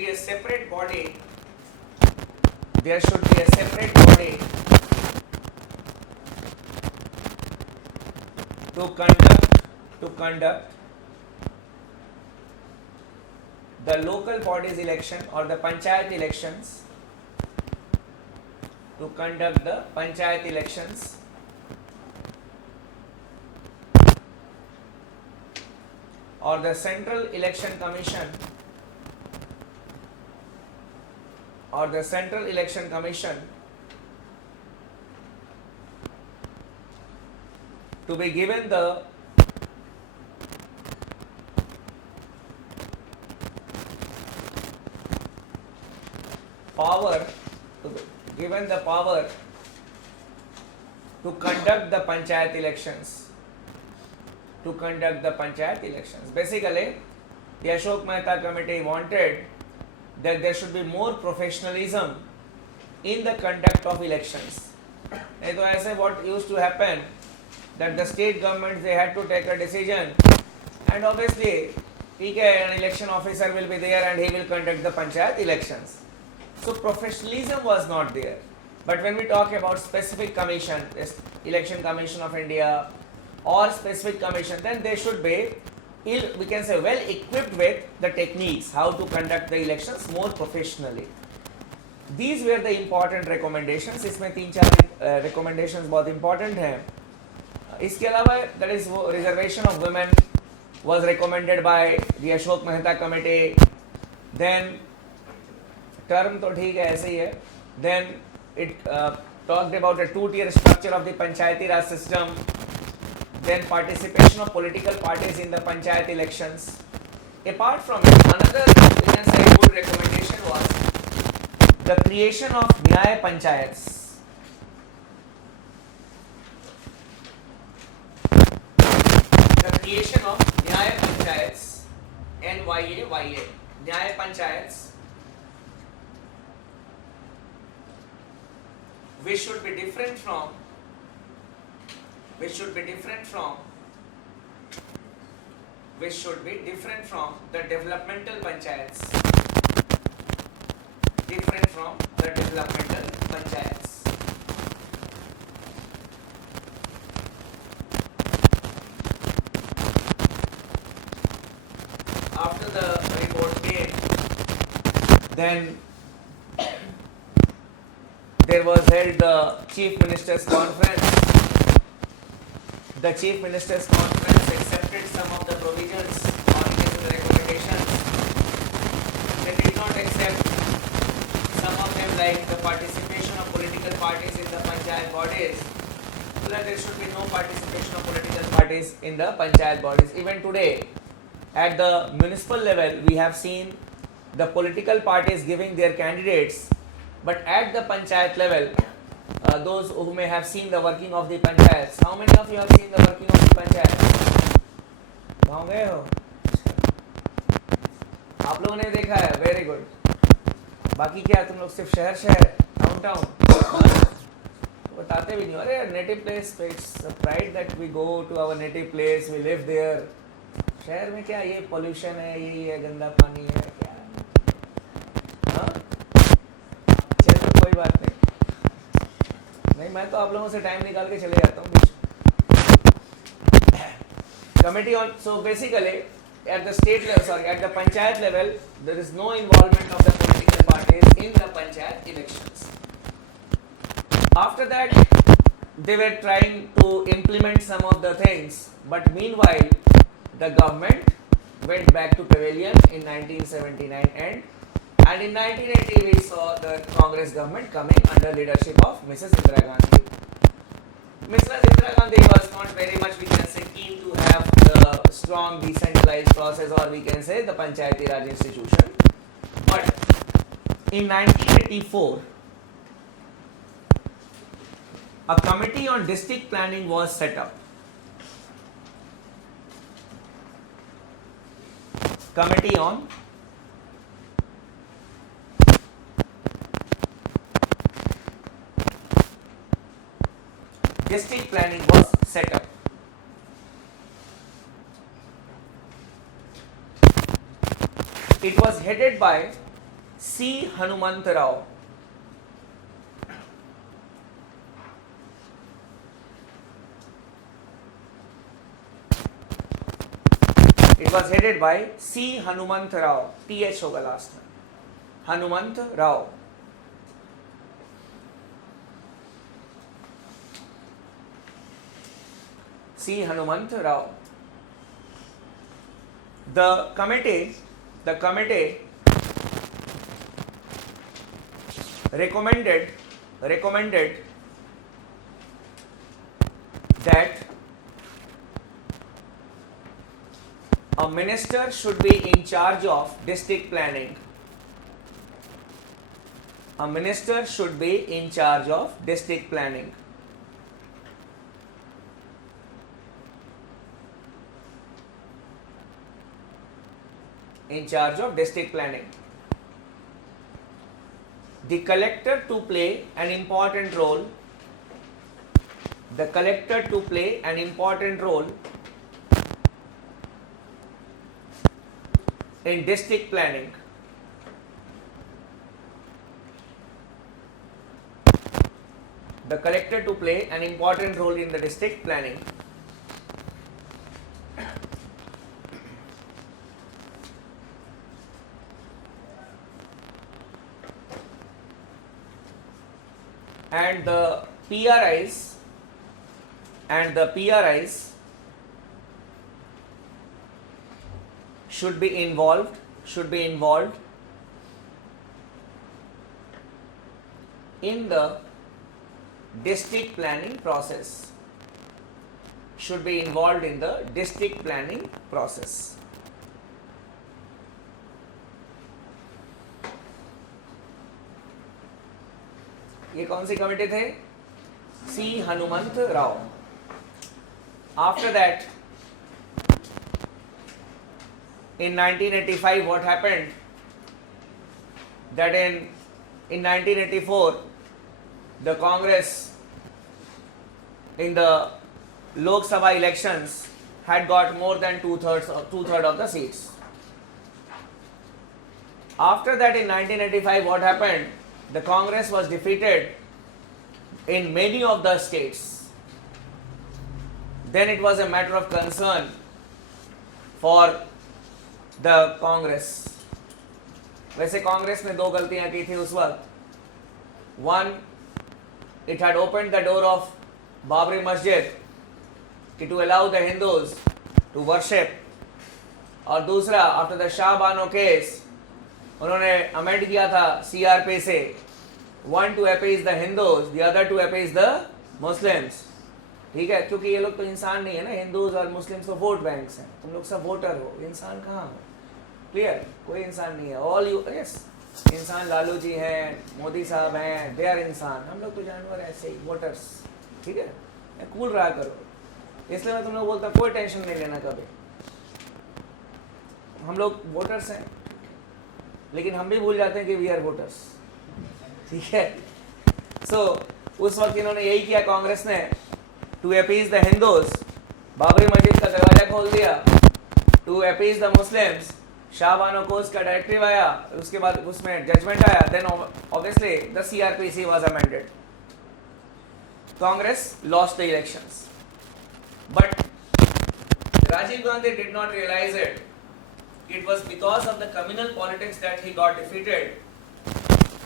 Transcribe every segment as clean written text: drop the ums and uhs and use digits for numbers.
be a separate body. There should be a separate body to conduct the local bodies election or the panchayat elections, to conduct the panchayat elections or the Central Election Commission to be given the power to conduct the panchayat elections. Basically, the Ashok Mehta committee wanted that there should be more professionalism in the conduct of elections. And so I say what used to happen, that the state governments, they had to take a decision, and obviously an election officer will be there and he will conduct the panchayat elections. So professionalism was not there. But when we talk about specific commission, Election Commission of India or specific commission, then they should be, we can say, well equipped with the techniques how to conduct the elections more professionally. These were the important recommendations. इसमें 3-4 recommendations बहुत important हैं. इसके अलावा, that is reservation of women was recommended by the Ashok Mehta committee. Then term तो ठीक है, ऐसे ही है. Then it talked about a 2-tier structure of the panchayati raj system. Then participation of political parties in the panchayat elections. Apart from it, another, we can say, good recommendation was the creation of Nyaya Panchayats. The creation of Nyaya Panchayats, NYA, Nyaya Panchayats, which should be different from the developmental panchayats. After the report came, then there was held the Chief Minister's Conference. The Chief Minister's Conference accepted some of the provisions or the recommendations. They did not accept some of them, like the participation of political parties in the panchayat bodies. So that there should be no participation of political parties in the panchayat bodies. Even today, at the municipal level, we have seen the political parties giving their candidates, but at the panchayat level, those who may have seen the working of the panchayats, how many of you have seen the working of the panchayats? गाँव गए हो? आप लोगों ने देखा है, very good. बाकी क्या तुम लोग सिर्फ शहर टाउन बताते भी नहीं. अरे native place, it's pride that we go to our native place, we live there. शहर में क्या, ये पोल्यूशन है, यही है, गंदा पानी है, क्या? हाँ, चलो कोई बात नहीं. मैं तो आप लोगों से टाइम निकाल के चले जाता हूँ. Committee on, so basically at the state level, at the panchayat level, there is no involvement of the political parties in the panchayat elections. After that, they were trying to implement some of the things, but meanwhile, the government went back to pavilion in 1979 and in 1980 we saw the Congress government coming under leadership of Mrs. Indira Gandhi. Mrs. Indira Gandhi was not very much, we can say, keen to have the strong decentralized process, or we can say the Panchayati Raj institution. But in 1984, a committee on district planning was set up. Committee on district planning was set up. It was headed by C. Hanumant Rao. It was headed by C. Hanumant Rao. TH होगा लास्ट में. Hanumant Rao. C. Hanumant Rao. The committee recommended that a minister should be in charge of district planning. A minister should be in charge of district planning. In charge of district planning. The collector to play an important role. The collector to play an important role in district planning. The collector to play an important role in the district planning. And the PRIs should be involved in the district planning process. Should be involved in the district planning process. ये कौन सी कमिटी थे? सी हनुमंत Rao. After that, in 1985, what happened? That in 1984, the Congress in the Lok Sabha elections had got more than two-thirds of the seats. After that, in 1985, what happened? The Congress was defeated in many of the states. Then it was a matter of concern for the Congress. वैसे कांग्रेस ने दो गलतियां की थी उस वक्त. One, it had opened the door of Babri Masjid to allow the Hindus to worship. और दूसरा, after the Shah Bano case, उन्होंने अमेंड किया था CRP से, one to appease the Hindus, the other to appease the Muslims. ठीक है, क्योंकि ये लोग तो इंसान नहीं है ना. हिंदूज और मुस्लिम्स तो वोट बैंक्स हैं. तुम लोग सब वोटर हो, इंसान कहाँ हो? क्लियर? कोई इंसान नहीं है. ऑल यू यस इंसान लालू जी हैं, मोदी साहब हैं, दे आर इंसान. हम लोग तो जानवर ऐसे ही वोटर्स. ठीक है, कूल रहा करो. इसलिए मैं तुम लोग बोलता कोई टेंशन नहीं लेना कभी. हम लोग वोटर्स हैं, लेकिन हम भी भूल जाते हैं कि वी आर वोटर्स. ठीक है. सो उस वक्त इन्होंने यही किया कांग्रेस ने, to appease the Hindus. Babri Masjid का दरवाजा खोल दिया. To appease the Muslims, Shah Bano court's का डायरेक्टिव आया, उसके बाद उसमें जजमेंट आया. Then obviously the CRPC was amended. Congress lost the elections, but Rajiv Gandhi did not realize it. It was because of the communal politics that he got defeated.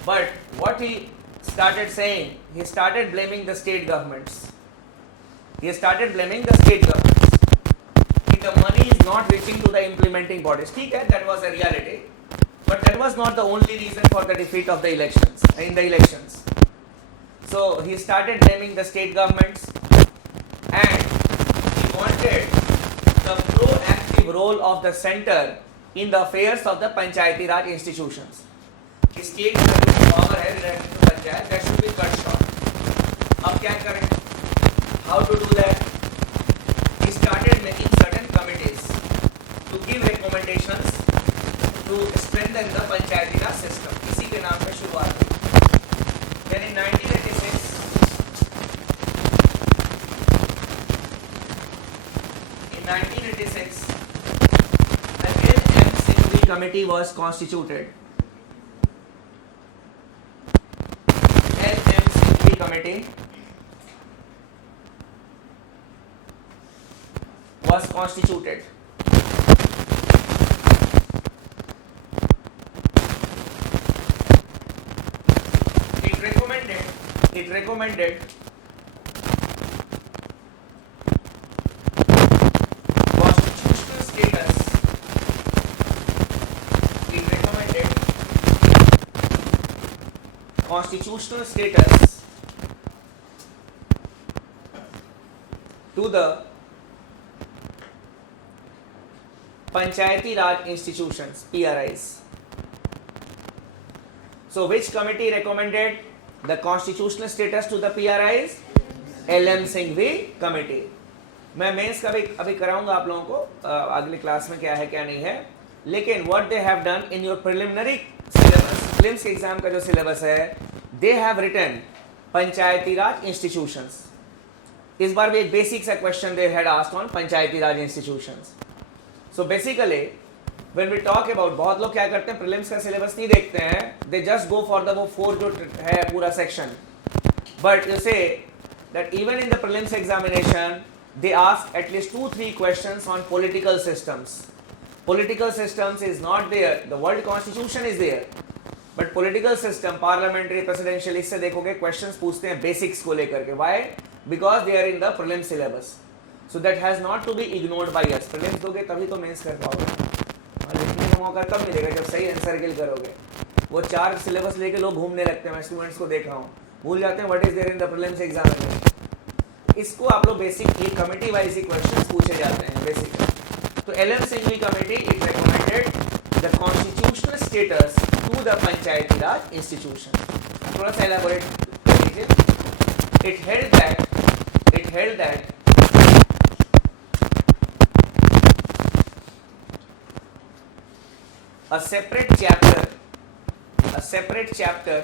But what he started saying, he started blaming the state governments. He started blaming the state governments. The money is not reaching to the implementing bodies. ठीक है, that was a reality. But that was not the only reason for the defeat of the elections, in the elections. So he started blaming the state governments, and he wanted the proactive role of the center in the affairs of the Panchayati Raj institutions. State का जो power है related to panchayat, that should be cut short. अब क्या करें? How to do that? He started making certain committees to give recommendations to strengthen the Panchayati Raj system. इसी के नाम पे शुरुआत हुई. Then in 1986, again M. Singhvi committee was constituted. committee was constituted. It recommended constitutional status. It recommended constitutional status to the Panchayati Raj institutions, PRIs. So which committee recommended the constitutional status to the PRIs? LM Singhvi committee. मैं मेंस का भी अभी कराऊंगा आप लोगों को अगली क्लास में क्या है क्या नहीं है, लेकिन what they have done in your preliminary syllabus, prelims के एग्जाम का जो सिलेबस है, they have written पंचायती राज institutions. इस बार भी एक बेसिक सा question they had asked on Panchayati Raj institutions. So basically when we talk about, बहुत लोग क्या करते हैं प्रीलिम्स का सिलेबस नहीं देखते हैं, they just go for the वो 4 जो है पूरा section, but you say that even in the prelims examination they ask at least 2-3 questions on political systems. Political systems is not there, the world constitution is there, but political system, parliamentary, presidential, इससे देखोगे questions पूछते हैं basics को लेकर के. Why? Because they are in the prelim syllabus. So that has not to be ignored by us. prelims दोगे तभी तो मेंस कर पाओगे, और लिखने का मौका कब मिलेगा? जब सही आंसर किल करोगे. वो 4 सिलेबस लेके लोग घूमने लगते हैं, मैं स्टूडेंट्स को देख रहा हूँ, भूल जाते हैं what is there in the prelims examination. इसको आप लोग बेसिक ये कमेटी वाइज ही क्वेश्चंस पूछे जाते हैं बेसिक. तो LM Singhvi committee it recommended the constitutional status to the Panchayati Raj institution. थोड़ा सा एलाबोरेट कर लीजिए. It held that a separate chapter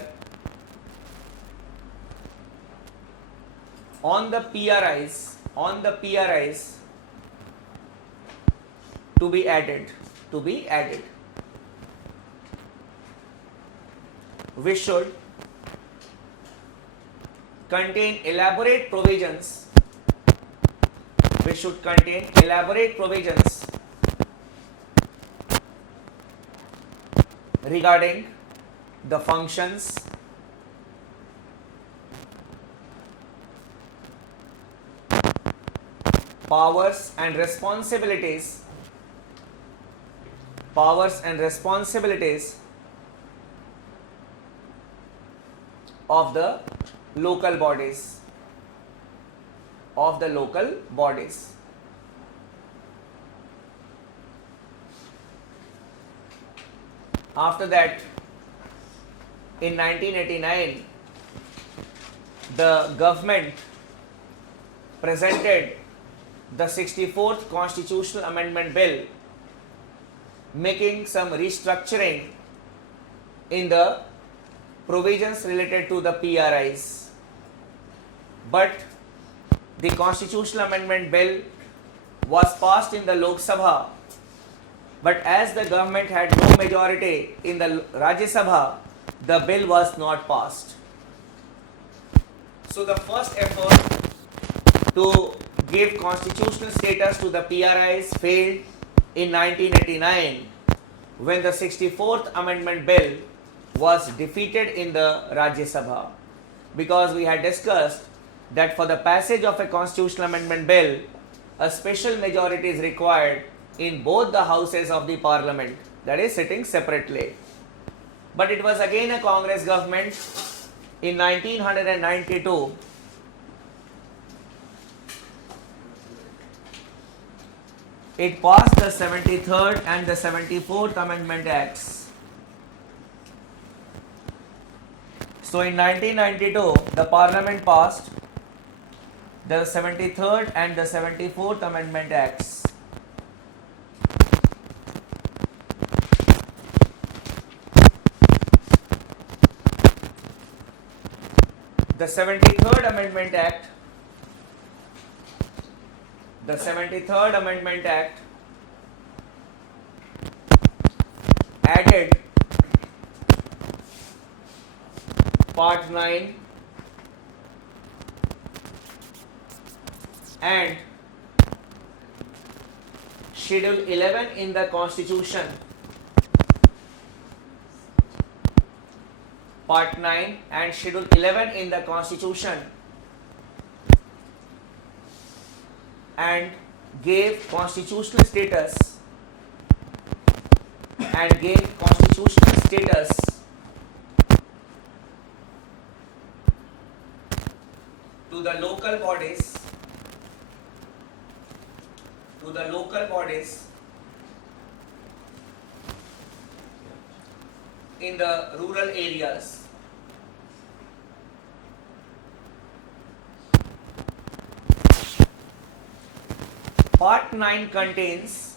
on the PRIs to be added, which should contain elaborate provisions regarding the functions, powers and responsibilities of the local bodies. After that, in 1989, the government presented the 64th Constitutional Amendment Bill, making some restructuring in the provisions related to the PRIs. But the Constitutional Amendment Bill was passed in the Lok Sabha, but as the government had no majority in the Rajya Sabha, the bill was not passed. So the first effort to give constitutional status to the PRIs failed in 1989 when the 64th Amendment Bill was defeated in the Rajya Sabha, because we had discussed that for the passage of a constitutional amendment bill, a special majority is required in both the houses of the parliament, that is sitting separately. But it was again a Congress government in 1992 it passed the 73rd and the 74th Amendment Acts. So in 1992 the parliament passed the 73rd and the 74th Amendment Acts. The 73rd Amendment Act added Part 9 and Schedule 11 in the Constitution, Part 9 and Schedule 11 in the Constitution, and gave constitutional status to the local bodies in the rural areas. Part 9 contains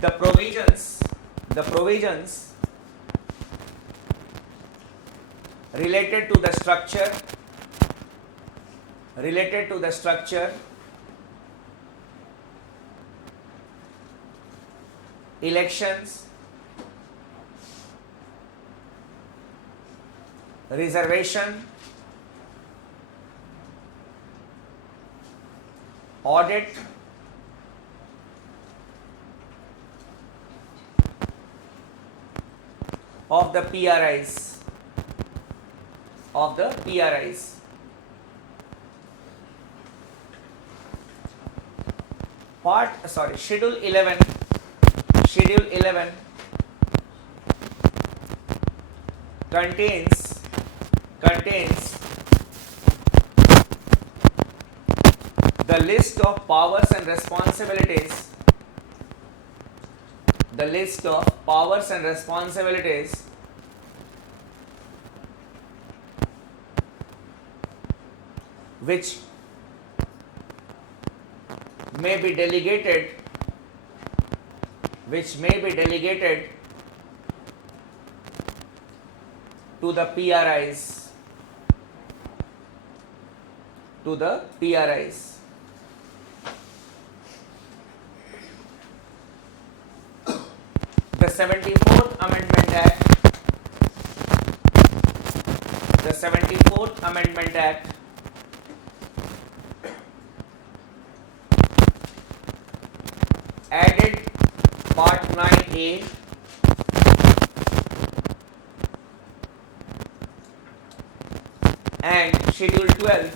the provisions related to the structure, elections, reservation, audit, of the PRIs. Schedule 11 contains the list of powers and responsibilities which may be delegated to the PRIs. The 74th Amendment Act added Part 9A and Schedule 12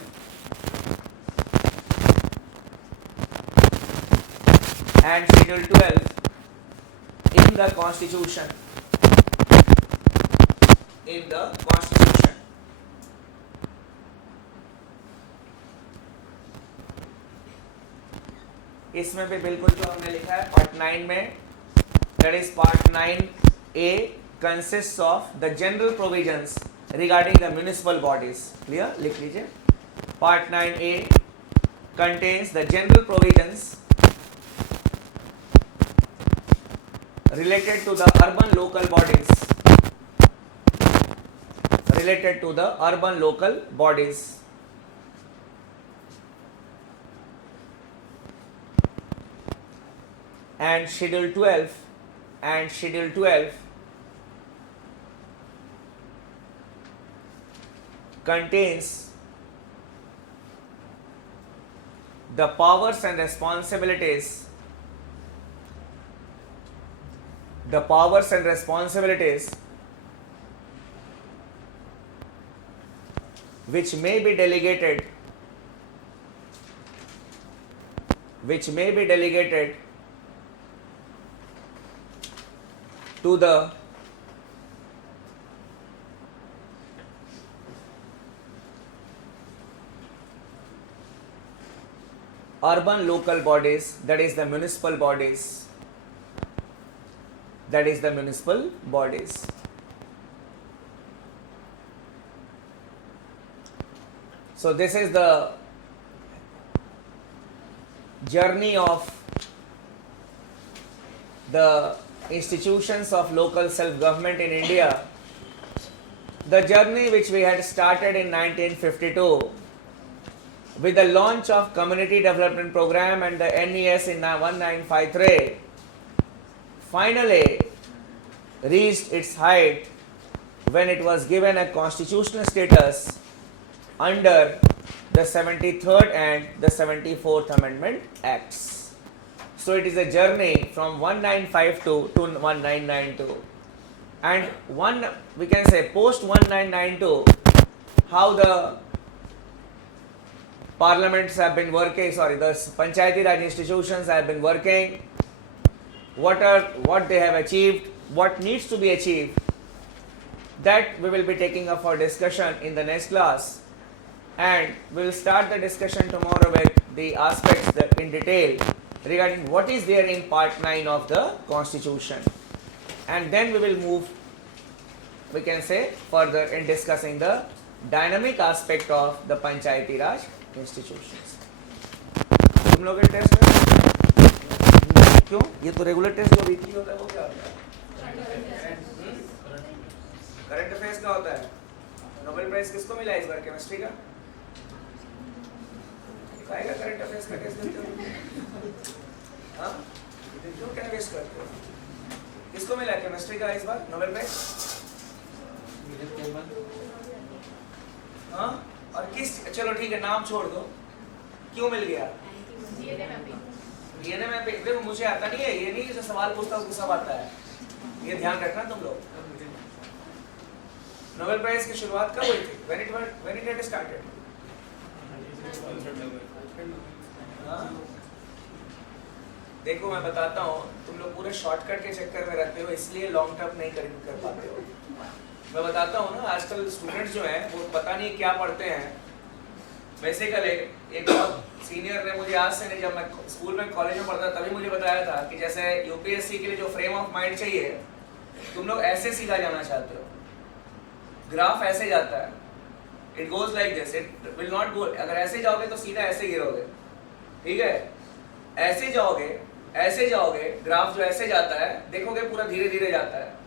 in the Constitution. इसमें भी बिल्कुल जो हमने लिखा है पार्ट 9 में, that is part 9A consists of the general provisions regarding the municipal bodies. Clear? लिख लीजिए. Part 9A contains the general provisions related to the urban local bodies. And Schedule 12 contains the powers and responsibilities which may be delegated to the urban local bodies, that is the municipal bodies. So this is the journey of the institutions of local self-government in India, the journey which we had started in 1952 with the launch of Community Development Program and the NES in 1953. Finally, reached its height when it was given a constitutional status under the 73rd and the 74th Amendment Acts. So it is a journey from 1952 to 1992, and we can say post 1992 how the parliaments have been working, the Panchayati Raj institutions have been working, what they have achieved, what needs to be achieved, that we will be taking up for discussion in the next class, and we will start the discussion tomorrow with the aspects that in detail regarding what is there in part 9 of the constitution, and then we will move, we can say, further in discussing the dynamic aspect of the Panchayati Raj institutions. तुम लोग टेस्ट क्यों? ये तो regular test जो वीकली होता है वो क्या होता है? करंट अफेयर्स का होता है। नोबेल प्राइज किसको मिला इस बार केमिस्ट्री का? दिखाएगा करंट अफेयर्स का टेस्ट देते हो? हाँ? क्यों क्या वेस्ट करते हो? किसको मिला केमिस्ट्री का इस बार नोबेल प्राइज? हाँ? और किस, चलो ठीक है नाम छोड़ दो, क्यों मिल गया? DNA mapping. देखो मुझे आता नहीं है, ये नहीं कि जो सवाल पूछता हूँ सब आता है, ये ध्यान रखना तुम लोग। नोबेल प्राइज की शुरुआत कब हुई थी? when it had started? देखो मैं बताता हूँ, तुम लोग पूरे शॉर्टकट के चक्कर में रहते हो, इसलिए लॉन्ग टर्म नहीं कर पाते हो। मैं बताता हूँ ना, आजकल स्टूडेंट्स जो हैं वो पता नहीं क्या पढ़ते हैं। बेसिकली एक बहुत सीनियर ने मुझे आज से नहीं, जब मैं स्कूल में कॉलेज में पढ़ता तभी मुझे बताया था कि जैसे यूपीएससी के लिए जो फ्रेम ऑफ माइंड चाहिए, तुम लोग ऐसे सीधा जाना चाहते हो, ग्राफ ऐसे जाता है, it goes like this, it will not go. अगर ऐसे जाओगे तो सीधा ऐसे गिरोगे, ठीक है? ऐसे जाओगे, ग्राफ जो ऐसे जाता है देखोगे पूरा धीरे धीरे जाता है।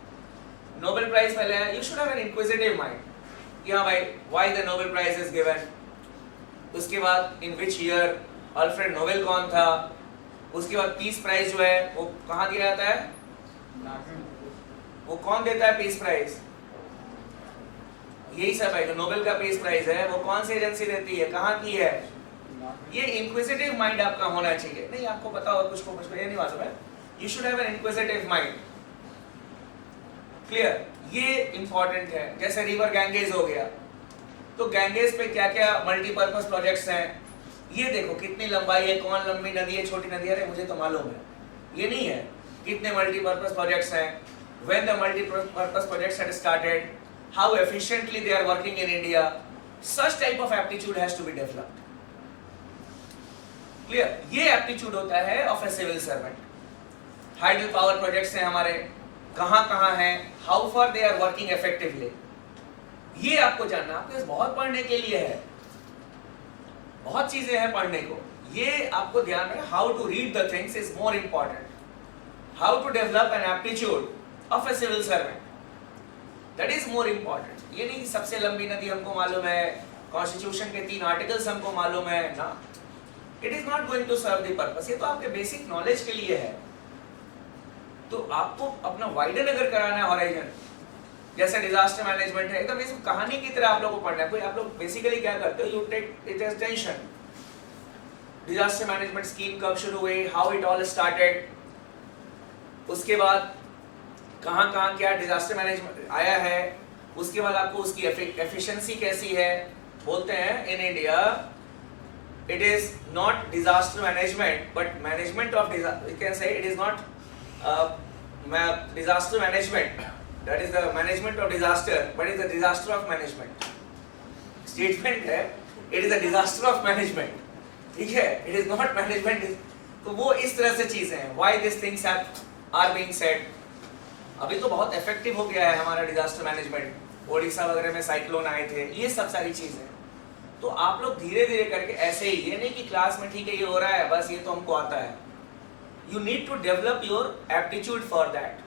नोबेल प्राइज पहले है, you should have an inquisitive mind कि हाँ भाई why the Nobel prize is given, उसके बाद in which year, Alfred Nobel कौन था, उसके बाद पीस प्राइज जो है वो कहाँ दिया जाता है, वो कौन देता है पीस प्राइज, यही सब है। जो नोबेल का पीस प्राइज है वो कौन सी एजेंसी देती है, कहाँ की है, ये इंक्विजिटिव माइंड आपका होना चाहिए। नहीं आपको पता हो कुछ को ये नहीं मालूम है, you should have an inquisitive mind, clear? ये इंपॉर्टेंट है। जैसे रिवर गैंगेज हो गया, तो गैंगेज पे क्या क्या मल्टीपर्पज प्रोजेक्ट्स हैं, ये देखो कितनी लंबाई है, कौन लंबी नदी है, छोटी नदी है, अरे मुझे तो मालूम है, ये नहीं है। कितने मल्टीपर्पज प्रोजेक्ट्स हैं, when the multipurpose projects had started, how efficiently they are working in India, such type of aptitude has to be developed, clear? ये एप्टीट्यूड होता है of a civil servant. Hydel power projects हैं हमारे, कहाँ हैं, how far they are working effectively, ये आपको जानना। आपके पास बहुत पढ़ने के लिए है, बहुत चीजें हैं पढ़ने को, ये आपको ध्यान रखना। How to read the things is more important, how to develop an aptitude of a civil servant, that is more important. ये नहीं सबसे लंबी नदी हमको मालूम है, कॉन्स्टिट्यूशन के 3 आर्टिकल्स हमको मालूम है ना, it is not going to serve the purpose. ये तो आपके बेसिक नॉलेज के लिए है। तो आपको अपना वाइडन अगर कराना है हॉराइजन, जैसे डिजास्टर मैनेजमेंट है, एकदम इसको कहानी की तरह आप लोगों को पढ़ना है। कोई आप लोग बेसिकली क्या करते हो, you take it as tension, disaster management scheme कब शुरू हुई, हाउ इट ऑल स्टार्टेड, उसके बाद कहाँ क्या डिजास्टर मैनेजमेंट आया है, उसके बाद आपको उसकी एफिशिएंसी कैसी है। बोलते हैं in India it is not disaster management but management of disaster, you can say it is not disaster management, that is the management of disaster, but it is the disaster of management statement है, it is a disaster of management, ठीक है? it is not management, तो वो इस तरह से चीजें हैं। why these things are being said, अभी तो बहुत effective हो गया है हमारा डिजास्टर मैनेजमेंट, ओडिशा वगैरह में साइक्लोन आए थे, ये सब सारी चीजें। तो आप लोग धीरे धीरे करके ऐसे ही, ये नहीं कि क्लास में ठीक है ये हो रहा है बस ये तो हमको आता है, you need to develop your aptitude for that।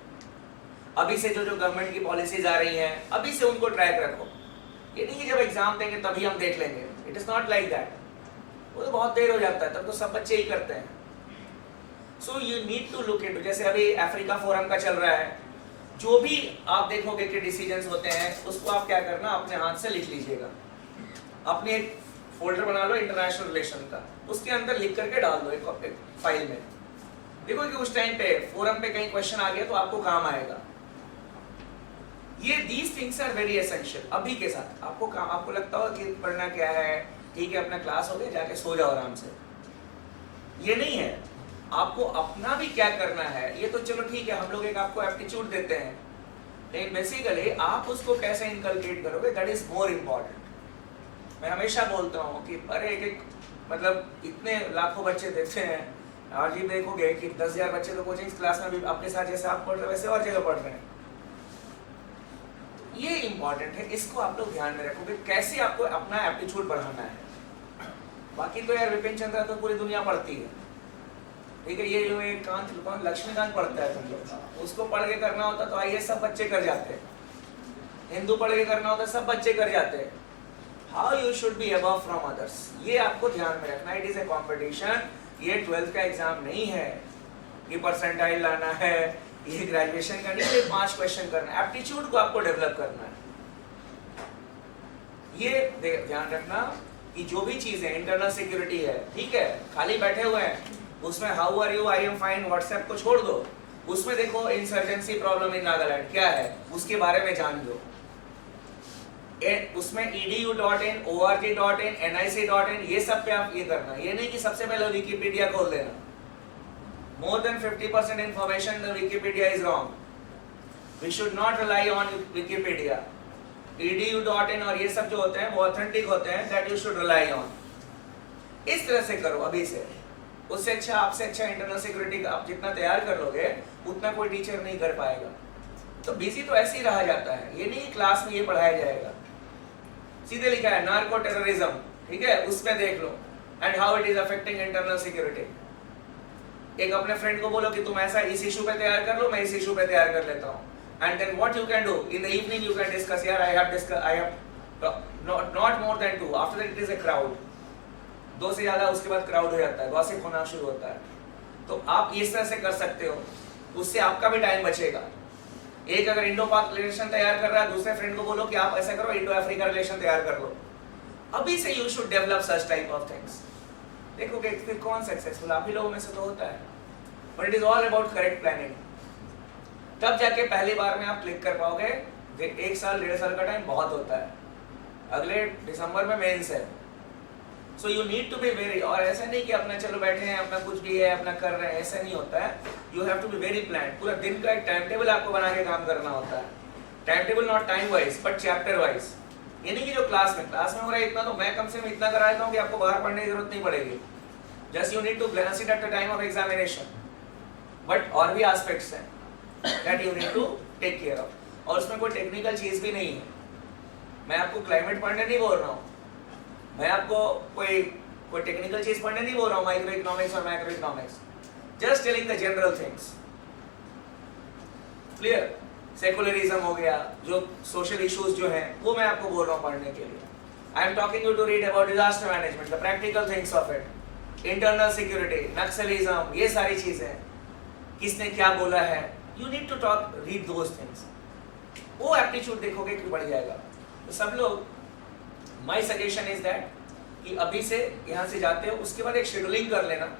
अभी से जो गवर्नमेंट की पॉलिसीज आ रही हैं, अभी से उनको ट्रैक रखो। ये नहीं कि जब एग्जाम देंगे तभी हम देख लेंगे, it is not like that, वो तो बहुत देर हो जाता है, तब तो सब बच्चे ही करते हैं। So you need to look into, जैसे अभी अफ्रीका फोरम का चल रहा है, जो भी आप देखोगे कि डिसीजंस होते हैं उसको आप क्या करना, अपने हाथ से लिख लीजिएगा। अपने एक फोल्डर बना लो इंटरनेशनल रिलेशन का, उसके अंदर लिख करके डाल दो एक फाइल में। देखो कि उस टाइम पे फोरम पे कहीं क्वेश्चन आ गया तो आपको काम आएगा। ये these things are very essential. अभी के साथ आपको लगता हो कि पढ़ना क्या है, ठीक है अपना क्लास हो गया, जाके सो जाओ आराम से, ये नहीं है। आपको अपना भी क्या करना है। ये तो चलो ठीक है, हम लोग एक आपको एप्टीट्यूड देते हैं, लेकिन बेसिकली आप उसको कैसे इनकलकेट करोगे, दैट इज मोर इम्पोर्टेंट। मैं हमेशा बोलता हूँ कि अरे एक मतलब इतने लाखों बच्चे देखते हैं, आज भी देखोगे कि 10,000 बच्चे तो कोचिंग क्लास में भी आपके साथ जैसे आप पढ़ रहे हैं वैसे और जगह पढ़ रहे हैं। ये इंपॉर्टेंट है, इसको आप लोग ध्यान में रखोगे कैसे आपको अपना एप्टीट्यूड बढ़ाना है। बाकी तो यार विपिन चंद्रा तो पूरी दुनिया पढ़ती है, ठीक है। ये जो एक लक्ष्मीकांत पढ़ता है तुम लोग, उसको पढ़ के करना होता तो आइए सब बच्चे कर जाते हैं। हिंदू पढ़ के करना होता सब बच्चे कर जाते हैं। How you should be above from others, ये आपको ध्यान में रखना। It is a competition. ये 12th का एग्जाम नहीं है कि परसेंटाइल लाना है, ये ग्रेजुएशन का नहीं है 5 क्वेश्चन करना है। एप्टीट्यूड को आपको डेवलप करना है। ये ध्यान रखना कि जो भी चीज है, इंटरनल सिक्योरिटी है, ठीक है, खाली बैठे हुए हैं उसमें how are you, I am fine, WhatsApp को छोड़ दो, उसमें देखो इंसर्जेंसी प्रॉब्लम इन नागालैंड क्या है उसके बारे में जान लो। उसमें edu.in, org.in, nic.in, ये सब पे आप ये करना। ये नहीं कि सबसे पहले विकिपीडिया खोल देना। More than 50% information in Wikipedia is wrong. We should not rely on Wikipedia. edu.in और ये सब जो होते हैं वो ऑथेंटिक होते हैं, that you should rely on. इस तरह से करो अभी से। उससे अच्छा, आपसे अच्छा इंटरनल सिक्योरिटी का आप जितना तैयार कर लोगे उतना कोई टीचर नहीं कर पाएगा। तो बिजी तो ऐसे ही रहा जाता है, ये नहीं क्लास में ये पढ़ाया जाएगा। सीधे लिखा है नार्को टेररिज्म, ठीक है, उसमें देख लो and how it is affecting internal security. एक अपने फ्रेंड को बोलो कि तुम ऐसा इस इशू पे तैयार कर लो, मैं इस इशू पे तैयार कर लेता हूँ, and then what you can do in the evening, you can discuss, यार I have not more than 2, after that it is a crowd, 2 से ज्यादा उसके बाद क्राउड हो जाता है, गॉसिप होना शुरू होता है। तो आप इस तरह से कर सकते हो, उससे आपका भी टाइम बचेगा। एक अगर इंडो पाक रिलेशन तैयार कर रहा है, दूसरे फ्रेंड को बोलो कि आप ऐसा करो इंडो अफ्रीका रिलेशन तैयार कर लो। अभी से you should develop such type of things. देखोगे फिर कौन सक्सेसफुल, आप ही लोगों में से तो होता है, but it is all about correct planning. तब जाके पहली बार में आप क्लिक कर पाओगे। 1 साल 1.5 साल का टाइम बहुत होता है, अगले दिसंबर में मेंस है, so you need to be very, और ऐसा नहीं कि अपना चलो बैठे हैं अपना कुछ भी है अपना कर रहे हैं, ऐसा नहीं होता है। You have to be very plan. पूरा दिन का एक टाइम टेबल आपको बना के काम करना होता है। Time table not time wise but chapter wise. ये नहीं कि जो क्लास में हो रहा है इतना तो मैं कम से कम इतना करा देता हूँ कि आपको बाहर पढ़ने की जरूरत नहीं पड़ेगी। Just you need to glance it at the time of examination. But और भी एस्पेक्ट्स हैं that you need to take care of, और उसमें कोई टेक्निकल चीज भी नहीं है। मैं आपको क्लाइमेट पढ़ने नहीं बोल रहा हूँ, मैं आपको कोई टेक्निकल चीज पढ़ने नहीं बोल रहा हूँ, माइक्रो इकोनॉमिक्स और macro economics, just telling the general things. Clear? Secularism हो गया, जो सोशल इश्यूज जो हैं वो मैं आपको बोल रहा हूँ पढ़ने के लिए। I am talking you to read about disaster management, the practical things of it, internal security, naxalism, ये सारी चीजें किसने क्या बोला है, you need to talk, read those things. वो एप्टीट्यूड देखोगे कि बढ़ जाएगा। तो सब लोग, माई सजेशन इज दैट कि अभी से यहाँ से जाते हो, उसके बाद एक शेड्यूलिंग कर लेना,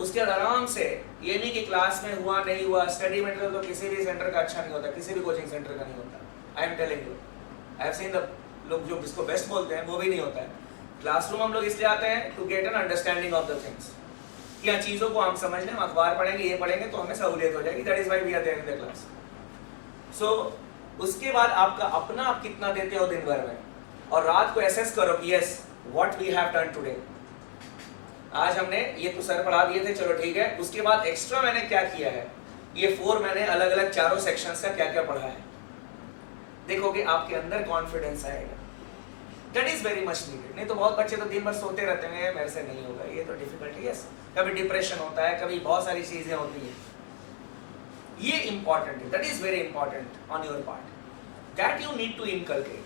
उसके बाद आराम से, ये नहीं कि क्लास में हुआ नहीं हुआ, स्टडी मटेरियल तो किसी भी सेंटर का अच्छा नहीं होता, किसी भी कोचिंग सेंटर का नहीं होता। I am telling you, I have seen the लोग जो जिसको बेस्ट बोलते हैं वो भी नहीं होता है। क्लासरूम हम लोग इसलिए आते हैं to get an understanding of the things, कि हाँ चीज़ों को हम समझ लें, हम अखबार पढ़ेंगे, ये पढ़ेंगे तो हमें सहूलियत हो जाएगी। That is why we are there in the class. So उसके बाद आपका अपना आप कितना देते हो दिन भर में, और रात को एसेस करो कि yes what we have done today. आज हमने ये तो सर पढ़ा दिए थे, चलो ठीक है, उसके बाद एक्स्ट्रा मैंने क्या किया है, ये 4 मैंने अलग अलग चारों सेक्शंस का क्या क्या पढ़ा है। देखोगे आपके अंदर कॉन्फिडेंस आएगा। That is very much needed. नहीं तो बहुत बच्चे तो दिन भर सोते रहते हैं, मेरे से नहीं होगा, ये तो डिफिकल्ट है। यस, कभी डिप्रेशन होता है, कभी बहुत सारी चीजें होती हैं। ये इंपॉर्टेंट है, that is very important on your part, that you need to inculcate.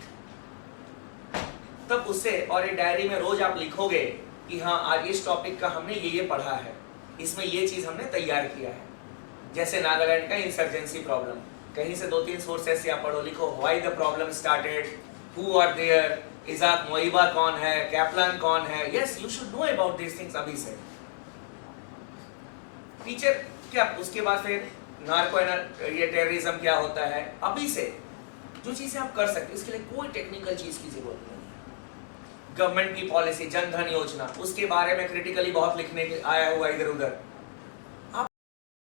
तब उससे, और एक डायरी में रोज आप लिखोगे कि हाँ आज इस टॉपिक का हमने ये पढ़ा है, इसमें ये चीज हमने तैयार किया है। जैसे नागालैंड का इंसर्जेंसी प्रॉब्लम, कहीं से 2-3 सोर्सेस या पढ़ो, लिखो why the problem started, who are there, Isaac मोइबा कौन है, कैप्लान कौन है. Yes, you should know about this things अभी से. टीचर क्या, उसके बाद फिर नार्को ये टेररिज्म क्या होता है, अभी से जो चीजें आप कर सकते, इसके लिए कोई टेक्निकल चीज की जरूरत नहीं है. गवर्नमेंट की पॉलिसी, जन धन योजना, उसके बारे में क्रिटिकली बहुत लिखने आया हुआ इधर उधर,